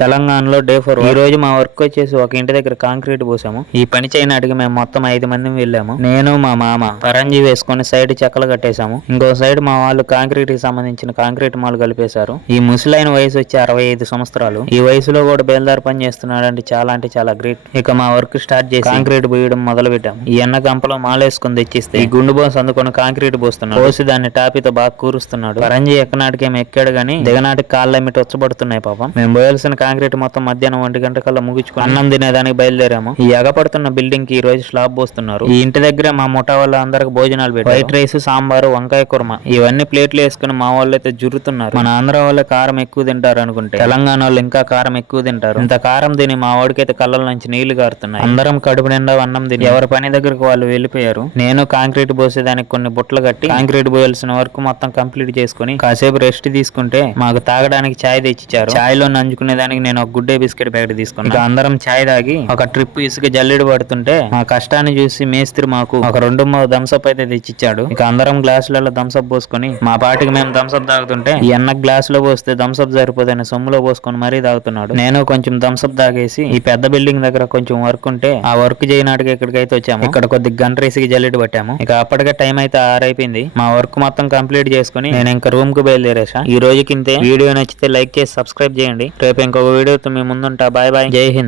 తెలంగాణలో డే 4 ఈ రోజు మా వర్క్ వచ్చేసి ఒక ఇంటి దగ్గర కాంక్రీట్ పోసాము. ఈ పని చేయనాటికి మేము మొత్తం 5 మంది వెళ్ళాము. నేను మా మామ పరంజీ వేసుకొని సైడ్ చెక్కలు కట్టేశాము. ఇంకో సైడ్ మా వాళ్ళు కాంక్రీట్ కి సంబంధించిన కాంక్రీట్ మాల్ కలిపేశారు. ఈ ముసలైన వయసు వచ్చి 65 సంవత్సరాలు. ఈ వయసులో కూడా బేల్దార్ పని చేస్తున్నాడు అంటే చాలా గ్రేట్. ఇక మా వర్క్ స్టార్ట్ చేసి కాంక్రీట్ పోయడం మొదలు పెట్టాము. ఈ ఎన్న గంపలో మాలేసుకుని తెచ్చిస్తే ఈ గుండు బోన్స్ అందుకొని కాంక్రీట్ పోస్తున్నాడు. పోసి దాన్ని టాపీతో బాగా కూరుస్తున్నాడు. పరంజీ ఎక్కనాటికేమో ఎక్కాడు గానీ దిగనాటికి కాళ్ళమిటి వచ్చబడుతున్నాయి పాపం. మేము పోయాల్సిన కాంక్రీట్ మొత్తం మధ్యాహ్నం 1 గంట కల్లా ముగించుకుని అన్నం తినేదానికి బయలుదేరాము. ఈ ఎగపడుతున్న బిల్డింగ్ కి ఈ రోజు స్లాబ్ పోస్తున్నారు. ఈ ఇంటి దగ్గర మా ముఠా వాళ్ళ అందరికి భోజనాలు పెట్టారు. వైట్ రైస్, సాంబారు, వంకాయ కుర్మ ఇవన్నీ ప్లేట్లు వేసుకుని మా వాళ్ళు అయితే జురుతున్నారు. మన ఆంధ్ర వాళ్ళే కారం ఎక్కువ తింటారు అనుకుంటే తెలంగాణ వాళ్ళు ఇంకా కారం ఎక్కువ తింటారు. ఇంత కారం తిని మా వాడికైతే కళ్ళల నుంచి నీళ్లు గారుతున్నాయి. అందరం కడుపు నిండా అన్నం తిని ఎవరి పని దగ్గరకు వాళ్ళు వెళ్ళిపోయారు. నేను కాంక్రీట్ పోసేదానికి కొన్ని బుట్టలు కట్టి కాంక్రీట్ పోయాల్సిన వర్క్ మొత్తం కంప్లీట్ చేసుకుని కాసేపు రెస్ట్ తీసుకుంటే మాకు తాగడానికి ఛాయ్ తెచ్చిచ్చారు. ఛాయ్ లో నంచుకునే దానికి నేను ఒక గుడ్డే బిస్కెట్ ప్యాకెట్ తీసుకున్నాను. ఇక అందరం ఛాయ్ తాగి ఒక ట్రిప్ ఇసుక జల్లెడు పడుతుంటే మా కష్టాన్ని చూసి మేస్త్రి మాకు ఒక 2 థమ్స్అప్ అయితే తెచ్చిచ్చాడు. ఇక అందరం గ్లాసులలో థమ్స్అప్ పోసుకొని మా పాటికి మేము థమ్స్అప్ తాగుతుంటే ఈ అన్న గ్లాస్ లో పోస్తే థమ్స్అప్ సరిపోదని సొమ్ములో పోసుకొని మరీ తాగుతున్నాడు. నేను కొంచెం థమ్స్అప్ తాగేసి ఈ పెద్ద బిల్డింగ్ దగ్గర కొంచెం వర్క్ ఉంటే ఆ వర్క్ చేయనాటికి ఇక్కడికైతే వచ్చాము. ఇక్కడ కొద్ది గంట ఇసుక జల్లెడు పట్టాము. ఇక అప్పటికే టైం అయితే 6 అయిపోయింది. మా వర్క్ మొత్తం కంప్లీట్ చేసుకుని నేను ఇంకా రూమ్ కు బయలుదేరేసా. ఈ రోజుకింతే. వీడియో నచ్చితే లైక్ చేసి సబ్స్క్రైబ్ చేయండి. రేపు ఇంకొక వీడియోతో మీ ముందుంటా. Bye bye. జై హింద్.